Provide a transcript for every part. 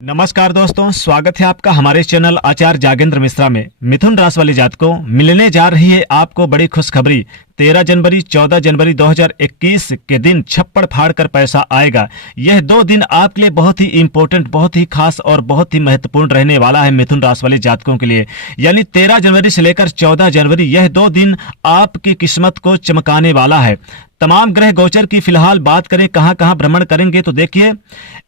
नमस्कार दोस्तों, स्वागत है आपका हमारे चैनल आचार्य जागेंद्र मिश्रा में। मिथुन राशि वाले जातकों, मिलने जा रही है आपको बड़ी खुशखबरी। 13 जनवरी 14 जनवरी 2021 के दिन छप्पड़ फाड़ कर पैसा आएगा। यह 2 दिन आपके लिए बहुत ही इंपॉर्टेंट, बहुत ही खास और बहुत ही महत्वपूर्ण रहने वाला है मिथुन राशि वाले जातकों के लिए। यानी 13 जनवरी से लेकर 14 जनवरी यह 2 दिन आपकी किस्मत को चमकाने वाला है। तमाम ग्रह गोचर की फिलहाल बात करें कहां कहां भ्रमण करेंगे, तो देखिए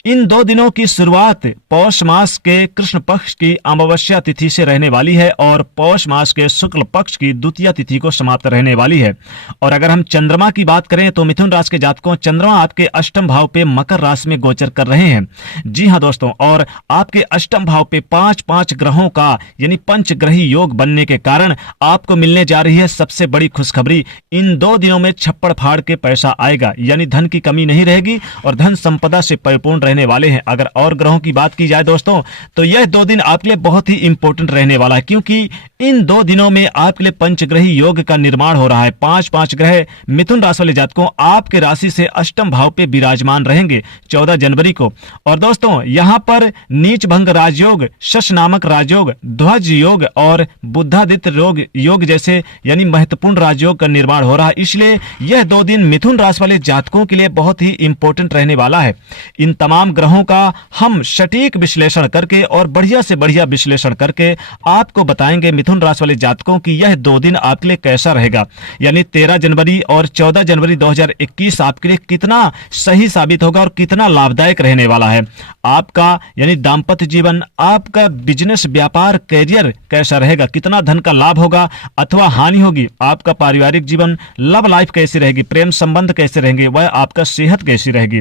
इन 2 दिनों की शुरुआत पौष मास के कृष्ण पक्ष की अमावस्या तिथि से रहने वाली है और पौष मास के शुक्ल पक्ष की द्वितीय तिथि को समाप्त रहने वाली है। और अगर हम चंद्रमा की बात करें तो मिथुन राशि के जातकों, चंद्रमा आपके अष्टम भाव पे मकर राशि में गोचर कर रहे हैं। जी हां दोस्तों, और आपके अष्टम भाव पे 5 ग्रहों का यानी पंचग्रही योग बनने के कारण आपको मिलने जा रही है सबसे बड़ी खुशखबरी। इन 2 दिनों में छप्पड़ फाड़ के पैसा आएगा, यानी धन की कमी नहीं रहेगी और धन संपदा से परिपूर्ण रहने वाले हैं। अगर और ग्रहों की बात की जाए दोस्तों, तो यह 2 दिन आपके लिए बहुत ही इंपॉर्टेंट रहने वाला है, क्योंकि इन 2 दिनों में आपके लिए पंचग्रही योग का निर्माण हो रहा है। 5 ग्रह मिथुन राशि वाले जातकों आपके राशि से अष्टम भाव पे विराजमान रहेंगे 14 जनवरी को। और दोस्तों यहां पर नीच भंग राजयोग, शश नामक राजयोग, ध्वज योग और बुद्धादित्य योग जैसे यानी महत्वपूर्ण राजयोग का निर्माण हो रहा है। इसलिए यह 2 दिन मिथुन राशि वाले जातकों के लिए बहुत ही इंपॉर्टेंट रहने वाला है। इन तमाम ग्रहों का हम सटीक विश्लेषण करके और बढ़िया से बढ़िया विश्लेषण करके आपको बताएंगे मिथुन राशि वाले जातकों की यह 2 दिन आपके लिए कैसा रहेगा। यानी 13 जनवरी और 14 जनवरी 2021 आपके लिए कितना सही साबित होगा और कितना लाभदायक रहने वाला है। आपका यानी दाम्पत्य जीवन, आपका बिजनेस, व्यापार, कैरियर कैसा रहेगा, कितना धन का लाभ होगा अथवा हानि होगी, आपका पारिवारिक जीवन, लव लाइफ कैसी रहेगी, प्रेम संबंध कैसे रहेंगे, वह आपका सेहत कैसी रहेगी।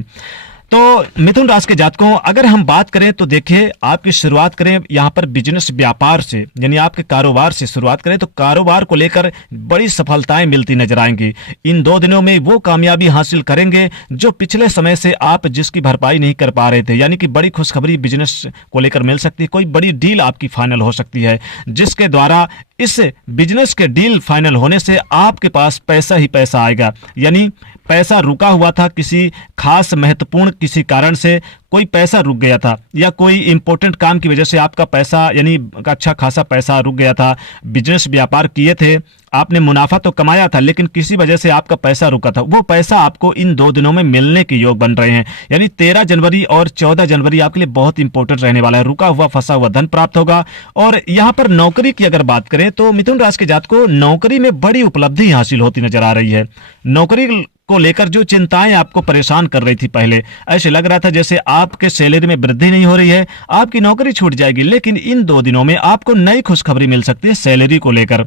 तो मिथुन राशि के जातकों अगर हम बात करें तो देखिए, आपकी शुरुआत करें यहाँ पर बिजनेस व्यापार से, यानी आपके कारोबार से शुरुआत करें तो कारोबार को लेकर बड़ी सफलताएं मिलती नजर आएंगी। इन 2 दिनों में वो कामयाबी हासिल करेंगे जो पिछले समय से आप जिसकी भरपाई नहीं कर पा रहे थे। यानी कि बड़ी खुशखबरी बिजनेस को लेकर मिल सकती है, कोई बड़ी डील आपकी फाइनल हो सकती है, जिसके द्वारा इस बिजनेस के डील फाइनल होने से आपके पास पैसा ही पैसा आएगा। यानी पैसा रुका हुआ था, किसी खास महत्वपूर्ण किसी कारण से कोई पैसा रुक गया था या कोई इंपॉर्टेंट काम की वजह से आपका पैसा यानी अच्छा खासा पैसा रुक गया था। बिजनेस व्यापार किए थे, आपने मुनाफा तो कमाया था, लेकिन किसी वजह से आपका पैसा रुका था, वो पैसा आपको इन 2 दिनों में मिलने के योग बन रहे हैं। यानी 13 जनवरी और 14 जनवरी आपके लिए बहुत इंपॉर्टेंट रहने वाला है। रुका हुआ फंसा हुआ धन प्राप्त होगा। और यहाँ पर नौकरी की अगर बात करें तो मिथुन राशि के जातकों को नौकरी में बड़ी उपलब्धि हासिल होती नजर आ रही है। नौकरी को लेकर जो चिंताएं आपको परेशान कर रही थी, पहले ऐसे लग रहा था जैसे आपके सैलरी में वृद्धि नहीं हो रही है, आपकी नौकरी छूट जाएगी, लेकिन इन 2 दिनों में आपको नई खुशखबरी मिल सकती है सैलरी को लेकर,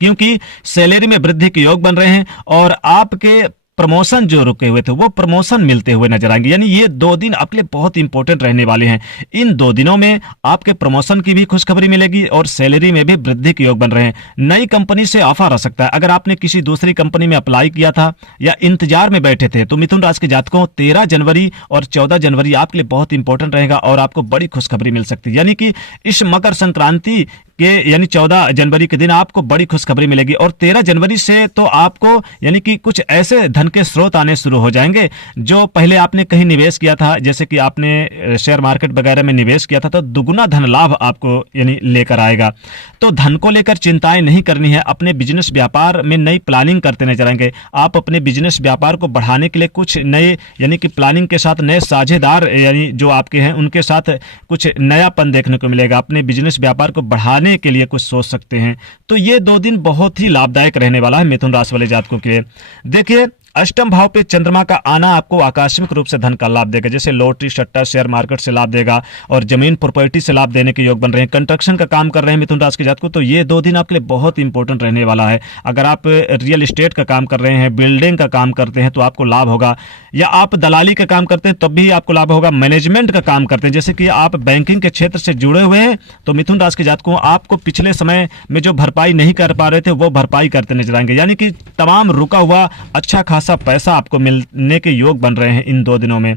क्योंकि सैलरी में वृद्धि के योग बन रहे हैं और आपके प्रमोशन जो रुके हुए थे वो प्रमोशन मिलते हुए नजर आएंगे। यानी ये 2 दिन आपके लिए बहुत इंपॉर्टेंट रहने वाले हैं। इन 2 दिनों में आपके प्रमोशन की भी खुशखबरी मिलेगी और सैलरी में भी वृद्धि के योग बन रहे हैं। नई कंपनी से ऑफर आ सकता है। अगर आपने किसी दूसरी कंपनी में अप्लाई किया था या इंतजार में बैठे थे तो मिथुन राशि के जातकों 13 जनवरी और 14 जनवरी आपके लिए बहुत इंपॉर्टेंट रहेगा और आपको बड़ी खुशखबरी मिल सकती है। यानी कि इस मकर संक्रांति के यानी 14 जनवरी के दिन आपको बड़ी खुशखबरी मिलेगी और 13 जनवरी से तो आपको यानी कि कुछ ऐसे धन के स्रोत आने शुरू हो जाएंगे जो पहले आपने कहीं निवेश किया था, जैसे कि आपने शेयर मार्केट वगैरह में निवेश किया था, तो दुगुना धन लाभ आपको यानी लेकर आएगा। तो धन को लेकर चिंताएं नहीं करनी है। अपने बिजनेस व्यापार में नई प्लानिंग करते नजर आएंगे। आप अपने बिजनेस व्यापार को बढ़ाने के लिए कुछ नए यानी कि प्लानिंग के साथ नए साझेदार यानी जो आपके हैं उनके साथ कुछ नयापन देखने को मिलेगा। अपने बिजनेस व्यापार को बढ़ाने के लिए कुछ सोच सकते हैं। तो ये 2 दिन बहुत ही लाभदायक रहने वाला है मिथुन राशि वाले जातकों के लिए। देखिए, अष्टम भाव पे चंद्रमा का आना आपको आकस्मिक रूप से धन का लाभ देगा, जैसे लॉटरी, सट्टा, शेयर मार्केट से लाभ देगा और जमीन प्रॉपर्टी से लाभ देने के योग बन रहे हैं। कंस्ट्रक्शन का काम कर रहे हैं मिथुन राशि के जातकों, तो ये 2 दिन आपके लिए बहुत इंपॉर्टेंट रहने वाला है। अगर आप रियल एस्टेट का काम कर रहे हैं, बिल्डिंग का काम करते हैं तो आपको लाभ होगा, या आप दलाली का काम करते हैं तब भी आपको लाभ होगा। मैनेजमेंट का काम करते हैं, जैसे कि आप बैंकिंग के क्षेत्र से जुड़े हुए हैं, तो मिथुन राशि के जातकों आपको पिछले समय में जो भरपाई नहीं कर पा रहे थे वो भरपाई करते नजर आएंगे। यानी कि तमाम रुका हुआ अच्छा खासा पैसा आपको मिलने के योग बन रहे हैं इन 2 दिनों में।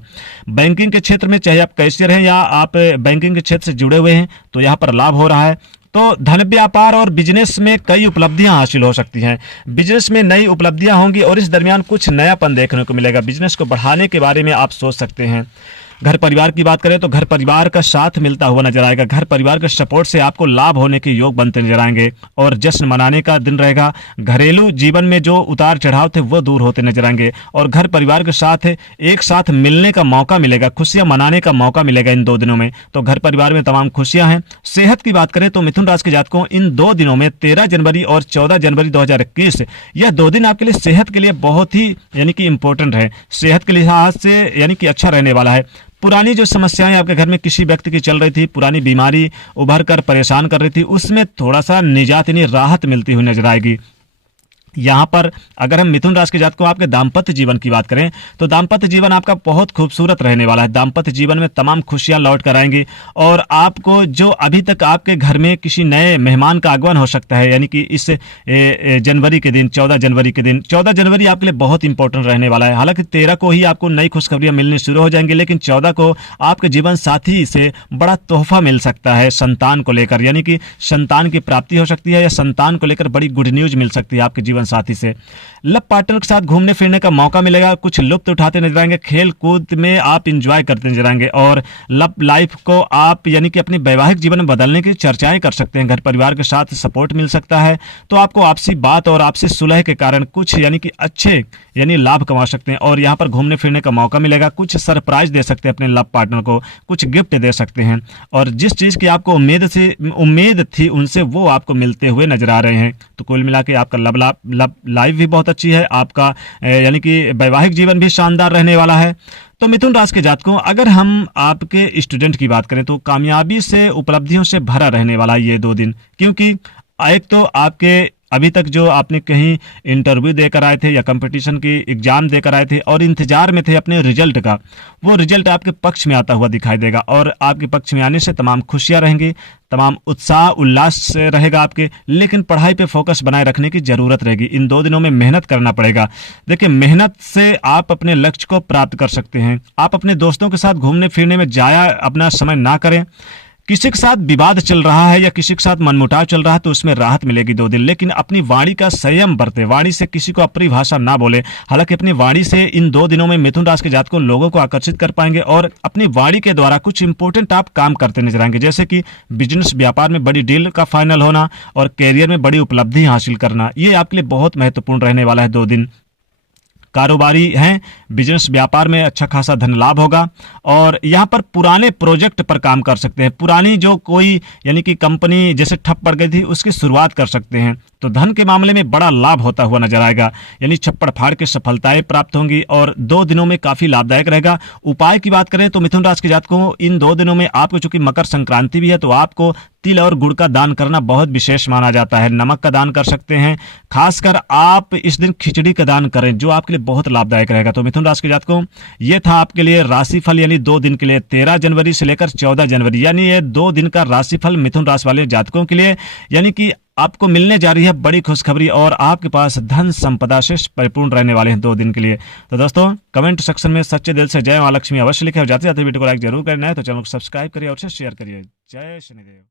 बैंकिंग के क्षेत्र में चाहे आप कैशियर हैं या आप बैंकिंग के क्षेत्र से जुड़े हुए हैं तो यहाँ पर लाभ हो रहा है। तो धन व्यापार और बिजनेस में कई उपलब्धियां हासिल हो सकती हैं। बिजनेस में नई उपलब्धियां होंगी और इस दरमियान कुछ नयापन देखने को मिलेगा। बिजनेस को बढ़ाने के बारे में आप सोच सकते हैं। घर परिवार की बात करें तो घर परिवार का साथ मिलता हुआ नजर आएगा। घर परिवार के सपोर्ट से आपको लाभ होने के योग बनते नजर आएंगे और जश्न मनाने का दिन रहेगा। घरेलू जीवन में जो उतार चढ़ाव थे वो दूर होते नजर आएंगे और घर परिवार के साथ एक साथ मिलने का मौका मिलेगा, खुशियां मनाने का मौका मिलेगा इन 2 दिनों में। तो घर परिवार में तमाम खुशियां हैं। सेहत की बात करें तो मिथुन राशि के जातकों इन 2 दिनों में 13 जनवरी और 14 जनवरी 2021 यह 2 दिन आपके लिए सेहत के लिए बहुत ही यानी कि इंपॉर्टेंट है। सेहत के लिहाज से यानी कि अच्छा रहने वाला है। पुरानी जो समस्याएं आपके घर में किसी व्यक्ति की चल रही थी, पुरानी बीमारी उभर कर परेशान कर रही थी, उसमें थोड़ा सा निजात यानी राहत मिलती हुई नजर आएगी। यहाँ पर अगर हम मिथुन राशि के जातक को आपके दाम्पत्य जीवन की बात करें तो दाम्पत्य जीवन आपका बहुत खूबसूरत रहने वाला है। दाम्पत्य जीवन में तमाम खुशियां लौट कर आएंगी और आपको जो अभी तक आपके घर में किसी नए मेहमान का आगमन हो सकता है, यानी कि इस जनवरी के दिन 14 जनवरी के दिन 14 जनवरी आपके लिए बहुत इंपॉर्टेंट रहने वाला है। हालांकि 13 को ही आपको नई खुशखबरियां मिलनी शुरू हो जाएंगी, लेकिन 14 को आपके जीवन साथी से बड़ा तोहफा मिल सकता है संतान को लेकर, यानी कि संतान की प्राप्ति हो सकती है या संतान को लेकर बड़ी गुड न्यूज मिल सकती है आपके जीवन साथी से। लव पार्टनर के साथ घूमने फिरने का मौका मिलेगा, कुछ लुत्फ उठाते नजर आएंगे, खेल कूद में आप इंजॉय करते नजर आएंगे और लव लाइफ को आप यानी कि अपने वैवाहिक जीवन में बदलने की चर्चाएं कर सकते हैं। घर परिवार के साथ सपोर्ट मिल सकता है, तो आपको आपसी बात और आपसी सुलह के कारण कुछ यानी कि अच्छे यानी लाभ कमा सकते हैं और यहाँ पर घूमने फिरने का मौका मिलेगा। कुछ सरप्राइज दे सकते हैं अपने लव पार्टनर को, कुछ गिफ्ट दे सकते हैं और जिस चीज की आपको उम्मीद थी उनसे वो आपको मिलते हुए नजर आ रहे हैं। तो कुल मिला के आपका लव लाइफ भी बहुत अच्छी है, आपका यानी कि वैवाहिक जीवन भी शानदार रहने वाला है। तो मिथुन राशि के जातकों अगर हम आपके स्टूडेंट की बात करें तो कामयाबी से उपलब्धियों से भरा रहने वाला है ये 2 दिन, क्योंकि एक तो आपके अभी तक जो आपने कहीं इंटरव्यू देकर आए थे या कंपटीशन की एग्जाम देकर आए थे और इंतजार में थे अपने रिजल्ट का, वो रिजल्ट आपके पक्ष में आता हुआ दिखाई देगा और आपके पक्ष में आने से तमाम खुशियां रहेंगी, तमाम उत्साह उल्लास से रहेगा आपके। लेकिन पढ़ाई पे फोकस बनाए रखने की जरूरत रहेगी। इन 2 दिनों में मेहनत करना पड़ेगा। देखिए मेहनत से आप अपने लक्ष्य को प्राप्त कर सकते हैं। आप अपने दोस्तों के साथ घूमने फिरने में जाया अपना समय ना करें। किसी के साथ विवाद चल रहा है या किसी के साथ मनमुटाव चल रहा है तो उसमें राहत मिलेगी 2 दिन, लेकिन अपनी वाणी का संयम बरते, वाणी से किसी को अप्रिय भाषा ना बोले। हालांकि अपनी वाणी से इन 2 दिनों में मिथुन राशि के जातकों लोगों को आकर्षित कर पाएंगे और अपनी वाणी के द्वारा कुछ इंपॉर्टेंट आप काम करते नजर आएंगे, जैसे कि बिजनेस व्यापार में बड़ी डील का फाइनल होना और कैरियर में बड़ी उपलब्धि हासिल करना। ये आपके लिए बहुत महत्वपूर्ण रहने वाला है 2 दिन। कारोबारी हैं, बिजनेस व्यापार में अच्छा खासा धन लाभ होगा और यहाँ पर पुराने प्रोजेक्ट पर काम कर सकते हैं। पुरानी जो कोई यानी कि कंपनी जैसे ठप पड़ गई थी उसकी शुरुआत कर सकते हैं, तो धन के मामले में बड़ा लाभ होता हुआ नजर आएगा, यानी छप्पड़ फाड़ के सफलताएं प्राप्त होंगी और 2 दिनों में काफी लाभदायक रहेगा। उपाय की बात करें तो मिथुन राशि के जातकों इन 2 दिनों में आपको चूंकि मकर संक्रांति भी है तो आपको तिल और गुड़ का दान करना बहुत विशेष माना जाता है। नमक का दान कर सकते हैं, खासकर आप इस दिन खिचड़ी का दान करें जो आपके लिए बहुत लाभदायक रहेगा। तो मिथुन राशि के जातकों ये था आपके लिए राशिफल, यानी 2 दिन के लिए 13 जनवरी से लेकर 14 जनवरी, यानी ये 2 दिन का राशिफल मिथुन राशि वाले जातकों के लिए, यानी कि आपको मिलने जा रही है बड़ी खुशखबरी और आपके पास धन संपदा से परिपूर्ण रहने वाले हैं 2 दिन के लिए। तो दोस्तों कमेंट सेक्शन में सच्चे दिल से जय मां लक्ष्मी अवश्य लिखें और जाते जाते वीडियो को लाइक जरूर करना है, तो चैनल को सब्सक्राइब करिए और शेयर करिए। जय शनिदेव।